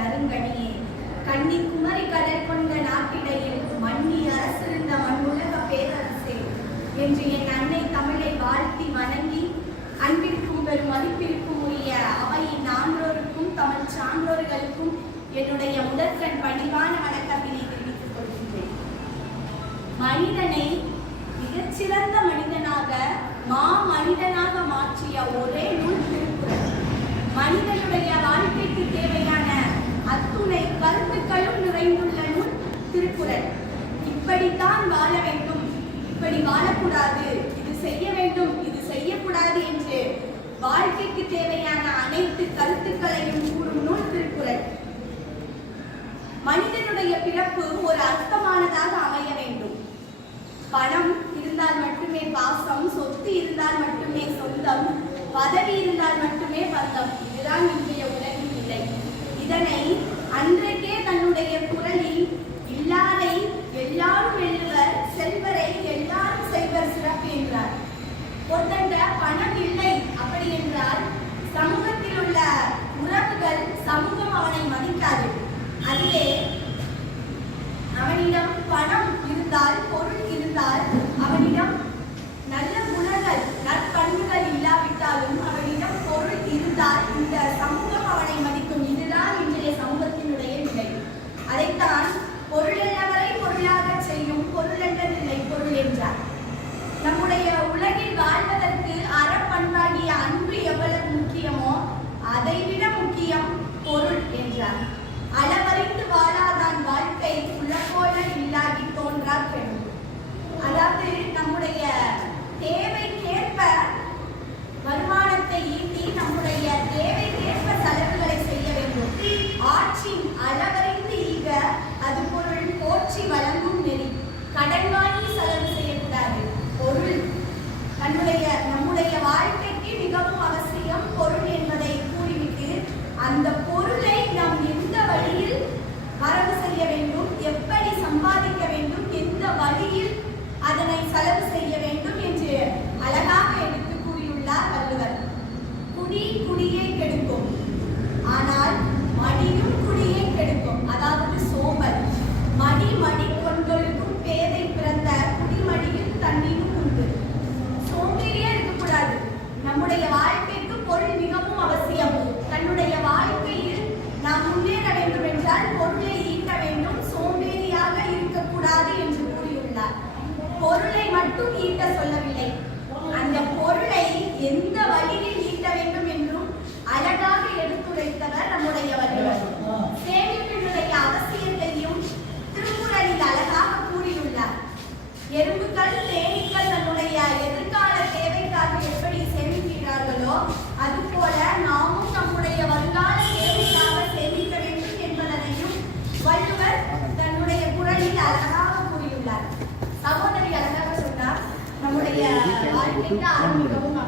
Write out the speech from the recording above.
நறுங்கணியே கண்ணி குமரி கடல் கொண்ட நாட்டிடையில் மண்ணி அரசிருந்த மண்ணுலக பேரரசே என்று என் அன்னை தமிழை வாழ்த்தி வணங்கி அன்பிற்கும் பெரும் மதிப்பிற்கும் உரிய அவையின் ஆன்றோருக்கும் தமிழ் சான்றோர்களுக்கும் என்னுடைய முதற்கண் பணிவான வணக்கத்தினை தெரிவித்துக் கொள்கின்றேன். மனிதனை மிகச்சிறந்த மனிதனாக மா மனிதனாக மாற்றிய ஒரே நூல் திருக்குறள். மனிதனுடைய வாழ்க்கைக்கு தேவையான அத்துணை கருத்துக்களும் நிறைந்துள்ள நூல் திருக்குறள் இப்படித்தான் வாழ வேண்டும். இப்படி வாழக்கூடாது. இது செய்ய வேண்டும். இது செய்யக்கூடாது என்று வாழ்க்கைக்கு தேவையான அனைத்து கருத்துக்களையும் கூறும் நூல் திருக்குறள். மனிதனுடைய பிறப்பு ஒரு அர்த்தமானதாக அமைய வேண்டும். பணம் இருந்தால் மட்டுமே பாசம் சொத்து இருந்தால் மட்டுமே சொந்தம் பதவி இருந்தால் மட்டுமே பந்தம். இதுதான் இன்றைய உலகின் நிலை இதனை அன்றைக்கே தன்னுடைய குரல் அதுவே அளவறிந்து ஈக அது பொருள் போற்றி வழங்கும் நெறி. கடன் வாங்கி செலவு செய்யக்கூடாது. பொருள் தன்னுடைய நம்முடைய வாழ்க்கைக்கு மிகவும் அவசியம் பொருள் என்பதை கூறிவிட்டு அந்த பொருளை நாம் எந்த வழியில் வரவு செய்ய வேண்டும் எப்படி சம்பாதிக்க வேண்டும் எந்த வழியில் அதனை செலவு செய்ய வேண்டும் என்று அழகாக எடுத்து கூறியுள்ளார் வள்ளுவர். குடி குடியை கெடுக்கும். ஆனால் மடியும் குடியை கெடுக்கும் அதாவது சோம்பல் மடி மடி கொண்டொழுக்கும் பேதை பிறந்த குடிமடியில் தண்ணீரும் உண்டு. சோம்பேறியே இருக்கக்கூடாது. நம்முடைய வாழ்க்கைக்கு பொருள் மிகவும் அவசியம். தன்னுடைய வாழ்க்கையில் நாம் முன்னேற வேண்டும் என்றால் பொருளை ஈட்ட வேண்டும் சோம்பேறியாக இருக்கக்கூடாது என்று கூறியுள்ளார் பொருளை மட்டும் ஈட்ட சொல்லவில்லை அந்த பொருளை எந்த வழியில் ஈட்ட வேண்டும் என்றும் அழகாக எடுத்துரைத்தவர் நம்முடைய வள்ளுவர் சேமிப்பினுடைய அவசியத்தையும் திருக்குறளில் அழகாக கூறியுள்ளார் எறும்புகள் தேனீக்கள் தன்னுடைய எதிர்கால தேவைக்காக எப்படி சேமிக்கிறார்களோ அதுபோல நாமும் நம்முடைய வருங்கால தேவைக்காக சேமிக்க வேண்டும் என்பதனையும் வள்ளுவர் தன்னுடைய குரலில் அழகாக கூறியுள்ளார் சகோதரி அழகாக சொன்னார்